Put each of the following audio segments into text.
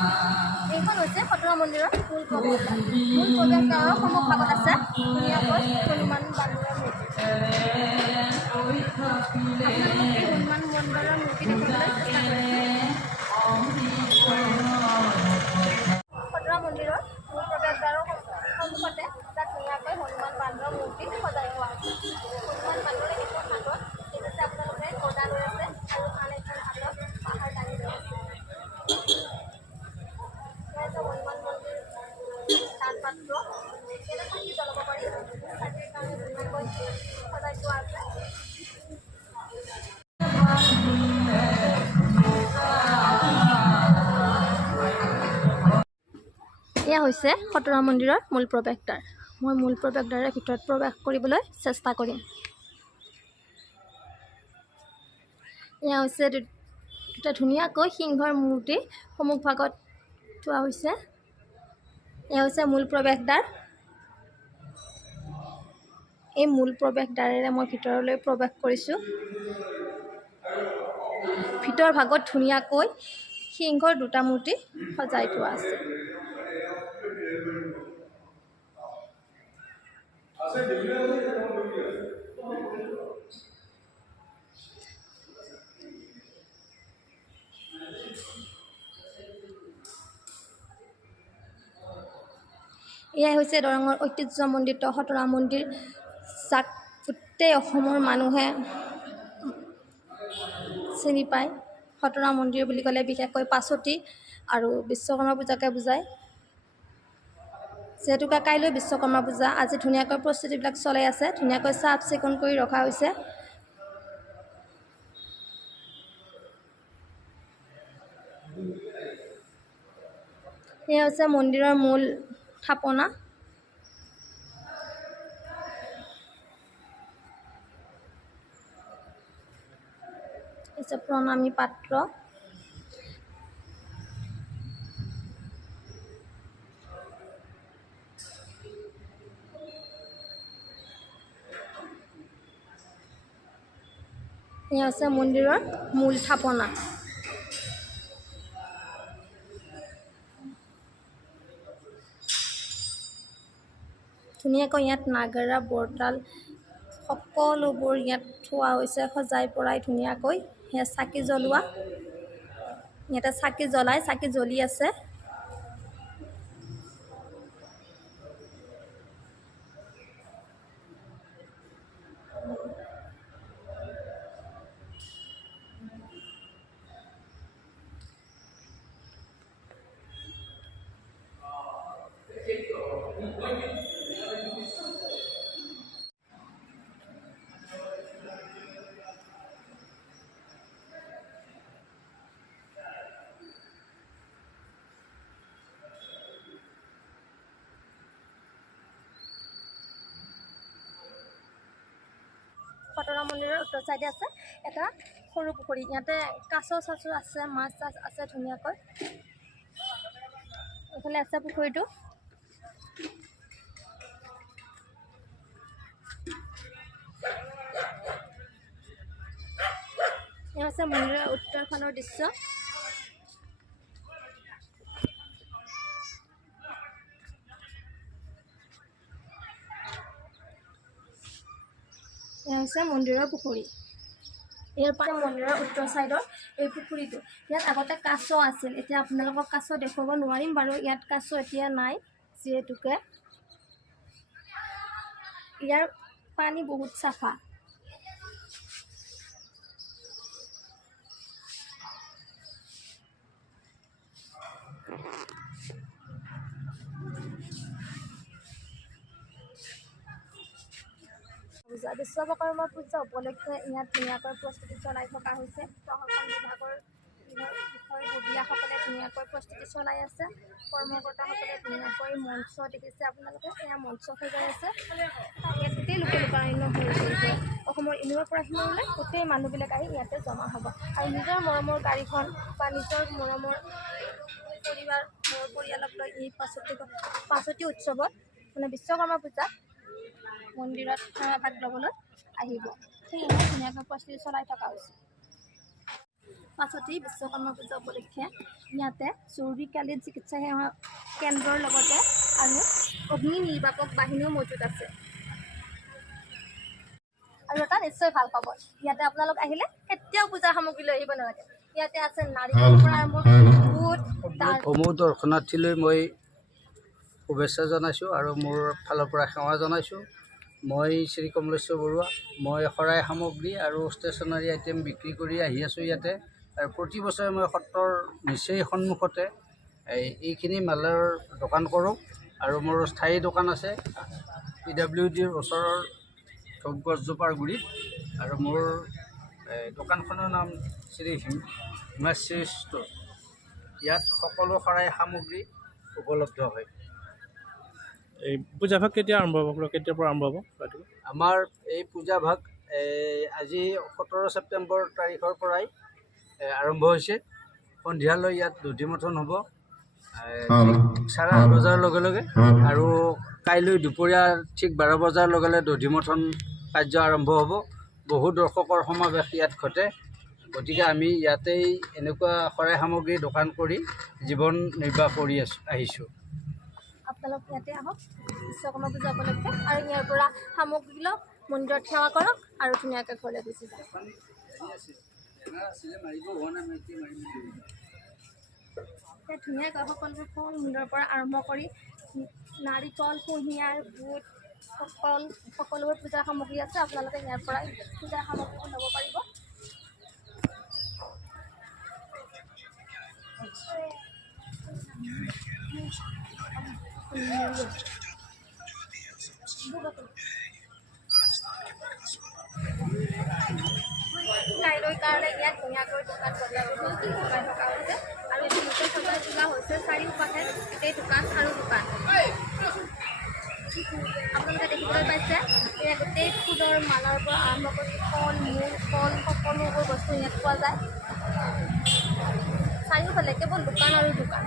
এইখন হৈছে খতৰা মন্দিৰৰ মূল প্ৰৱেশদ্বাৰ। মূল প্ৰৱেশদ্বাৰৰ সন্মুখভাগত আছে ধুনীয়াকৈ হনুমান বান্দৰৰ মূৰ্তি। আপোনালোকে হনুমান বান্দৰৰ মূৰ্তি দেখিবলৈ চেষ্টা কৰে। খতৰা মন্দিৰৰ মূল প্ৰৱেশদ্বাৰৰ সন্মুখতে তাত ধুনীয়াকৈ হনুমান বান্দৰৰ মূৰ্তি সজাই থোৱা আছে। হনুমান বান্দৰে এখন হাতত দেখিছে আপোনালোকে গদা লৈ আছে আৰু আন এখন হাতত পাহাৰ দাঙি লৈ আছে। হনুমান মন্দিৰ দান পাত্ৰ ইয়াতে চাকি জ্বলাব পাৰি। চাকিৰ কাৰণে ধুনীয়াকৈ সজাই থোৱা আছে। এয়া হৈছে খতৰা মন্দিৰৰ মূল প্ৰৱেশদ্বাৰ। মই মূল প্ৰৱেশদ্বাৰৰ ভিতৰত প্ৰৱেশ কৰিবলৈ চেষ্টা কৰিম। এয়া হৈছে দুটা ধুনীয়াকৈ সিংহৰ মূৰ্তি সন্মুখভাগত থোৱা হৈছে। এয়া হৈছে মূল প্ৰৱেশদ্বাৰ। এই মূল প্ৰৱেশদ্বাৰেৰে মই ভিতৰলৈ প্ৰৱেশ কৰিছোঁ। ভিতৰ ভাগত ধুনীয়াকৈ সিংহৰ দুটা মূৰ্তি সজাই থোৱা আছে। এয়াই হৈছে দৰঙৰ ঐতিহ্যমণ্ডিত খতৰা মন্দিৰ, যাক গোটেই অসমৰ মানুহে চিনি পায়। খতৰা মন্দিৰ বুলি ক'লে বিশেষকৈ পাছতি আৰু বিশ্বকৰ্মা পূজাকে বুজায়। যিহেতুকে কাইলৈ বিশ্বকৰ্মা পূজা, আজি ধুনীয়াকৈ প্ৰস্তুতিবিলাক চলাই আছে। ধুনীয়াকৈ চাফ চিকুণ কৰি ৰখা হৈছে। এয়া হৈছে মন্দিৰৰ মূল থাপনা। হৈছে প্ৰণামী পাত্ৰ। এয়া হৈছে মন্দিৰৰ মূল থাপনা। ধুনীয়াকৈ ইয়াত নাগাৰা, বৰতাল সকলোবোৰ ইয়াত থোৱা হৈছে সজাই পৰাই ধুনীয়াকৈ। সেয়া চাকি জ্বলোৱা, ইয়াতে চাকি জ্বলি আছে। খতৰা মন্দিৰৰ উত্তৰ চাইডে আছে এটা সৰু পুখুৰী। ইয়াতে কাছ চাছ আছে, মাছ চাছ আছে ধুনীয়াকৈ। এইফালে আছে পুখুৰীটো। এয়া আছে মন্দিৰৰ উত্তৰ ফালৰ দৃশ্য। এয়া হৈছে মন্দিৰৰ পুখুৰী। ইয়াৰ পৰা মন্দিৰৰ উত্তৰ চাইডৰ এই পুখুৰীটো। ইয়াত আগতে কাছ আছিল, এতিয়া আপোনালোকক কাছ দেখুৱাব নোৱাৰিম বাৰু। ইয়াত কাছ এতিয়া নাই, যিহেতুকে ইয়াৰ পানী বহুত চাফা। বিশ্বকৰ্মা পূজা উপলক্ষে ইয়াত ধুনীয়াকৈ প্ৰস্তুতি চলাই থকা হৈছে। প্ৰশাসন বিভাগৰ বিষয়ববীয়াসকলে ধুনীয়াকৈ প্ৰস্তুতি চলাই আছে। কৰ্মকৰ্তাসকলে ধুনীয়াকৈ মঞ্চ দেখিছে আপোনালোকে, এয়া মঞ্চ সজাই আছে। ইয়াত গোটেই লোকাৰণ্য হৈ পৰিছে। অসমৰ ইমূৰৰ পৰা সিমূৰলৈ গোটেই মানুহবিলাক আহি ইয়াতে জমা হ'ব আৰু নিজৰ মৰমৰ গাড়ীখন বা নিজৰ মৰমৰ পৰিয়ালক লৈ এই পাছতি উৎসৱত মানে বিশ্বকৰ্মা পূজাত মন্দিৰত ভাগ ল'বলৈ আহিব। সেয়েহে ধুনীয়াকৈ প্ৰস্তুতি চলাই থকা হৈছে। পাছতেই বিশ্বকৰ্মা পূজা উপলক্ষে ইয়াতে জৰুৰীকালীন চিকিৎসা সেৱা কেন্দ্ৰৰ লগতে আৰু অগ্নি নিৰ্বাপক বাহিনীও মজুত আছে। আৰু এটা নিশ্চয় ভাল খবৰ, ইয়াতে আপোনালোক আহিলে কেতিয়াও পূজাৰ সামগ্ৰী লৈ আহিব নালাগে। ইয়াতে আছে নাৰিকলৰ পৰা আৰম্ভ বুট সমূহ দৰ্শনাৰ্থীলৈ মই শুভেচ্ছা জনাইছোঁ আৰু মোৰ ফালৰ পৰা সেৱা জনাইছোঁ। মই শ্ৰী কমলেশ্বৰ বৰুৱা। মই শৰাই সামগ্ৰী আৰু ষ্টেচনাৰী আইটেম বিক্ৰী কৰি আহি আছোঁ ইয়াতে। আৰু প্ৰতি বছৰে মই সত্ৰৰ নিচেই সন্মুখতে এইখিনি মালৰ দোকান কৰোঁ আৰু মোৰ স্থায়ী দোকান আছে PWDৰ ওচৰৰ ধূপ গছজোপাৰ গুৰিত। আৰু মোৰ দোকানখনৰ নাম শ্ৰী হিমাশ্ৰী ষ্ট'ৰ। ইয়াত সকলো শৰাই সামগ্ৰী উপলব্ধ হয়। এই পূজাভাগ কেতিয়া আৰম্ভ হ'ব, কেতিয়াৰ পৰা আৰম্ভ হ'ব? আমাৰ এই পূজাভাগ আজি 17 ছেপ্টেম্বৰ তাৰিখৰ পৰাই আৰম্ভ হৈছে। সন্ধিয়ালৈ ইয়াত দধিমথন হ'ব 8:30 বজাৰ লগে লগে, আৰু কাইলৈ দুপৰীয়া ঠিক 12 বজাৰ লগে লগে দধিমথন কাৰ্য আৰম্ভ হ'ব। বহু দৰ্শকৰ সমাৱেশ ইয়াত ঘটে। গতিকে আমি ইয়াতেই এনেকুৱা শৰাই সামগ্ৰী দোকান কৰি জীৱন নিৰ্বাহ কৰি আহিছোঁ। আপোনালোক ইয়াতে আহক বিশ্বকৰ্মা পূজা উপলক্ষে, আৰু ইয়াৰ পৰা সামগ্ৰী লওক, মন্দিৰত সেৱা কৰক আৰু ধুনীয়াকৈ ঘৰলৈ গুচি যাওক। ধুনীয়াকৈ সকলোবোৰ ফল মূলৰ পৰা আৰম্ভ কৰি নাৰিকল, কুঁহিয়াৰ, বুট, সকলোবোৰ পূজাৰ সামগ্ৰী আছে। আপোনালোকে ইয়াৰ পৰাই পূজাৰ সামগ্ৰীবোৰ ল'ব পাৰিব। কাইলৈৰ কাৰণে ইয়াত ধুনীয়াকৈ দোকান বজাৰ লগাই থকা হৈছে, আৰু এইটো গোটেই সজাই তোলা হৈছে চাৰিওকাষে গোটেই দোকান আৰু দোকান। আপোনালোকে দেখিবলৈ পাইছে এয়া গোটেই ফুলৰ মালাৰ পৰা আৰম্ভ কৰি ফল মূল ফল সকলোবোৰ বস্তু ইয়াত পোৱা যায়। চাৰিওফালে কেৱল দোকান আৰু দোকান।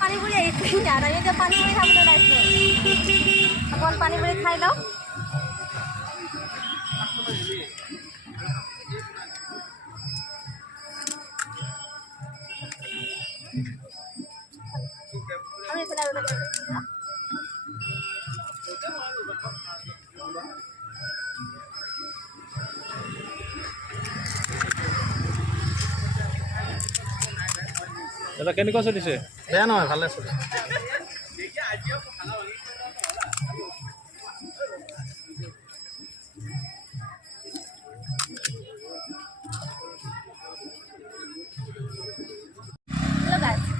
পানী পুৰি খাবলৈ ওলাইছোঁ, অকণ পানী পুৰি খাই লওঁ। আৰু এইফালে আৰু দাদা কেনেকুৱা চলিছে? বেয়া নহয়, ভালে চলিছে।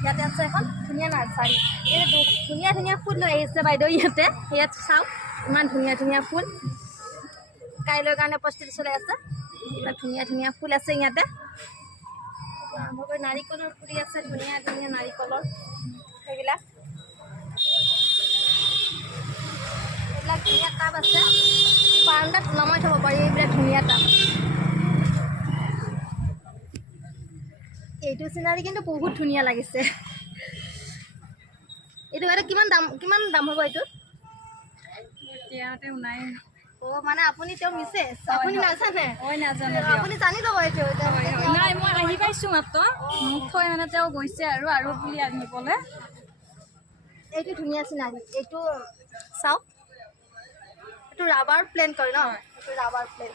ইয়াতে আছে এখন ধুনীয়া নাৰ্চাৰী। এই ধুনীয়া ধুনীয়া ফুল লৈ আহিছে বাইদেউ ইয়াতে। ইয়াত চাওক ইমান ধুনীয়া ধুনীয়া ফুল কাইলৈৰ কাৰণে প্ৰস্তুতি চলাই আছে। এইবিলাক ধুনীয়া ধুনীয়া ফুল আছে ইয়াতে। আৰম্ভ কৰি নাৰিকলৰ পুলি আছে, ধুনীয়া ধুনীয়া নাৰিকলৰ সেইবিলাক। এইবিলাক ধুনীয়া টাব আছে, বাৰান্দাত নমাই থ'ব পাৰি এইবিলাক ধুনীয়া টাব। এইটো চিনাৰী কিন্তু বহুত ধুনীয়া লাগিছে। এইটো বাইদেউ কিমান দাম হ'ব এইটো? এতিয়াতে নাই। অঁ, মানে আপুনি তেওঁ মিছেছ, আপুনি নাজানে? নাজানে, আপুনি জানি ল'ব এইটো। নাই, মই আহি পাইছোঁ মাত্ৰ, মোক থৈ মানে তেওঁ গৈছে আৰু পুলি আনিবলৈ। এইটো ধুনীয়া চিনাৰী। এইটো চাওক, এইটো ৰাবাৰ প্লেন কৰে ন? এইটো ৰাবাৰ প্লেন।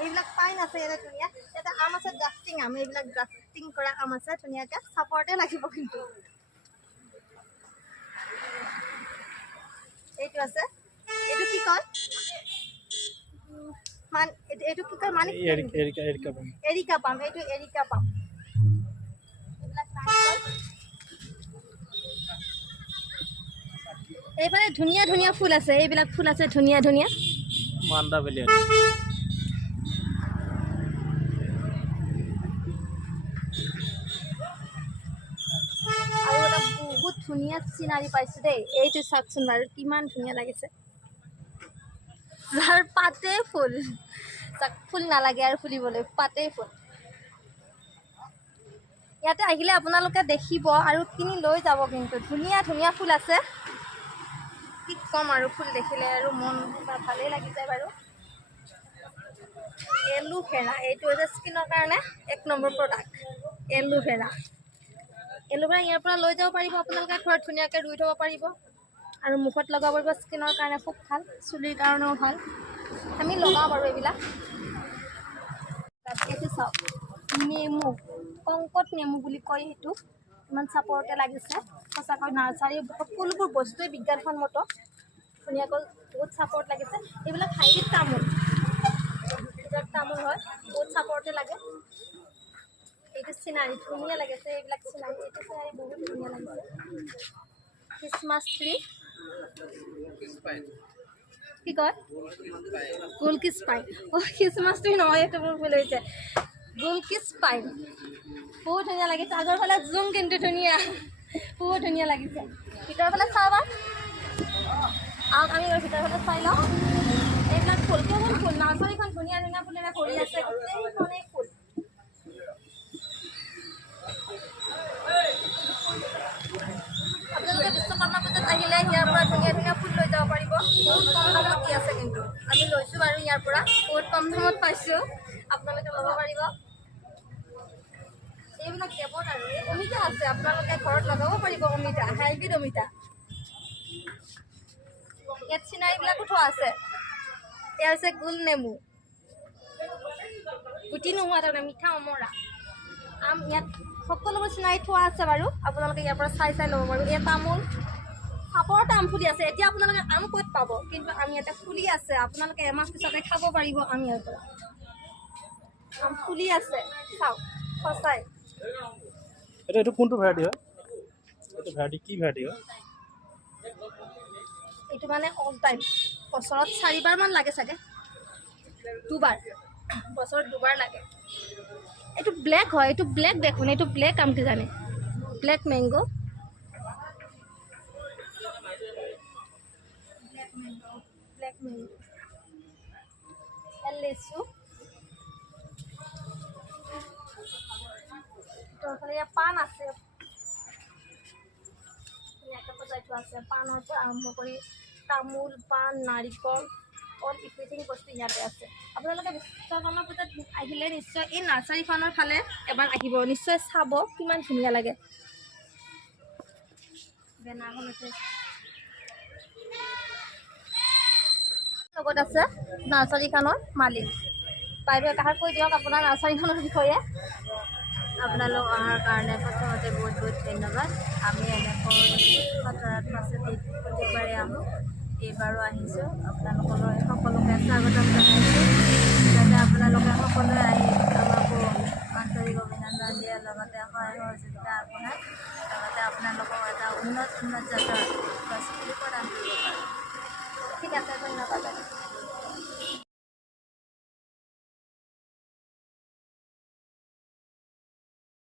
এইবিলাক পাইন আছে ইয়াতে ধুনীয়া। এটা আম আছে গ্ৰাফটিং আম, এইবিলাক গ্ৰাফটিং কৰা আম আছে ধুনীয়াকৈ। চাপৰতে লাগিব কিন্তু। এইটো আছে, এইটো কি কয়? এইটো কি কয় মানে? এৰিকা পাম। এইটো এৰিকা পাম। এইফালে ধুনীয়া ধুনীয়া ফুল আছে, এইবিলাক ফুল আছে ধুনীয়া ধুনীয়া। মাণ্ডাভেলি ধুনীয়া চিনাৰী পাইছোঁ দেই। এইটো চাওকচোন বাৰু কিমান ধুনীয়া লাগিছে। যাৰ পাতে ফুল, যাক ফুল নালাগে আৰু ফুলিবলৈ, পাতেই ফুল। ইয়াতে আহিলে আপোনালোকে দেখিব আৰু কিনি লৈ যাব। কিন্তু ধুনীয়া ধুনীয়া ফুল আছে, কি ক'ম আৰু, ফুল দেখিলে আৰু মন ভালেই লাগি যায় বাৰু। এলোভেৰা, এইটো হৈছে স্কিনৰ কাৰণে 1 নম্বৰ প্ৰডাক্ট। এলোভেৰা ইয়াৰ পৰা লৈ যাব পাৰিব আপোনালোকে, ঘৰত ধুনীয়াকৈ ৰুই থ'ব পাৰিব আৰু মুখত লগাব পাৰিব। স্কিনৰ কাৰণে খুব ভাল, চুলিৰ কাৰণেও ভাল। আমি লগাওঁ বাৰু এইবিলাক। এইটো চাওক, নেমু, কংকত নেমু বুলি কয় সেইটো। ইমান চাপৰতে লাগিছে, সঁচাকৈ নাৰ্চাৰী সকলোবোৰ বস্তুৱেই বিজ্ঞানসন্মত, ধুনীয়াকৈ বহুত চাপৰত লাগিছে। এইবিলাক হাইব্ৰিড তামোল, এইবিলাক তামোল হয়, বহুত চাপৰতে লাগে। এইটো চিনাৰী ধুনীয়া লাগিছে, এইবিলাক চিনাৰী, এইটো চিনাৰী বহুত ধুনীয়া লাগিছে। খ্ৰীষ্টমাছ ট্ৰী, কি কয়, গোলকিছ পাইন। অঁ, খ্ৰীষ্টমাছ ট্ৰী নহয়, এইটো মোৰ ভুল হৈছে, গোলকিছ পাইন। বহুত ধুনীয়া লাগিছে। আগৰ ফালে জুম, কিন্তু ধুনীয়া, বহুত ধুনীয়া লাগিছে। ভিতৰৰ ফালে চাওঁ বাৰু, আমি ভিতৰৰ ফালে চাই লওঁ। এইবিলাক ফুল, কেৱল ফুল, নাৰ্চাৰীখন ধুনীয়া ধুনীয়া ফুলেৰে ভৰি আছে, গোটেইখনেই ফুল। আপোনালোকে বিশ্বকৰ্মা পূজাত আহিলে ইয়াৰ পৰা ধুনীয়া ধুনীয়া ফুল লৈ যাব পাৰিব। বহুত কম দামত দি আছে, কিন্তু আমি লৈছোঁ বাৰু ইয়াৰ পৰা, বহুত কম দামত পাইছোঁ, আপোনালোকে ল'ব পাৰিব। এইবিলাক দেৱত আৰু এই অমিতা আছে, আপোনালোকে ঘৰত লগাব পাৰিব। অমিতা, হাইব্ৰিড অমিতা। ইয়াত চিনাৰীবিলাকো থোৱা আছে। এয়া হৈছে গোল নেমু, গুটি নোহোৱা, তাৰমানে মিঠা অমৰা আম। ইয়াত সকলোবোৰ চিনাৰী থোৱা আছে বাৰু, আপোনালোকে ইয়াৰ পৰা চাই ল'ব পাৰিব। এয়া তামোল, চাপৰতে আম ফুলি আছে। এতিয়া আপোনালোকে আম ক'ত পাব, কিন্তু আম ইয়াতে ফুলি আছে। আপোনালোকে এমাহ পিছতে খাব পাৰিব আম ইয়াৰ পৰা। আম ফুলি আছে, চাওক, সঁচাই। এইটো কোনটো ভেৰাইটি হয়? এইটো ভেৰাইটি কি ভেৰাইটি হয়? এইটো মানে অল টাইম, বছৰত 4বাৰমান লাগে চাগে, 2বাৰ, বছৰত 2বাৰ লাগে। এইটো ব্লেক হয়, এইটো ব্লেক দেখোন, এইটো ব্লেক আম কিজানি, ব্লেক মেংগো। ব্লেক মেংগো, লেচু। তাৰফালে ইয়াত পাণ আছে, ধুনীয়াকৈ সজাই থোৱা আছে। পাণৰ পৰা আৰম্ভ কৰি তামোল, পাণ, নাৰিকল, অল ইভ্ৰিথিং বস্তু ইয়াতে আছে। আপোনালোকে বিশ্বকৰ্মা পূজাত আহিলে নিশ্চয় এই নাৰ্চাৰীখনৰ ফালে এবাৰ আহিব, নিশ্চয় চাব কিমান ধুনীয়া লাগে। বেনাৰখনতে লগত আছে নাৰ্চাৰীখনৰ মালিক। বাইদেউ একাষাৰ কৈ দিয়ক আপোনাৰ নাৰ্চাৰীখনৰ বিষয়ে। আপোনালোক অহাৰ কাৰণে প্ৰথমতে বহুত বহুত ধন্যবাদ। আমি এনেকৈ সচৰাচৰ প্ৰত্যেকবাৰে আহোঁ, এইবাৰো আহিছোঁ। আপোনালোকলৈ সকলোকে স্বাগতম জনাইছোঁ, যাতে আপোনালোকে সকলোৱে আহি আমাকো আন্তৰিক অভিনন্দন দিয়ে, লগতে সহায় সহযোগিতা আগবঢ়ায়, লগতে আপোনালোকক এটা উন্নত জাতৰ গছপুলি প্ৰদান কৰিব পাৰোঁ। ঠিক আছে, ধন্যবাদ।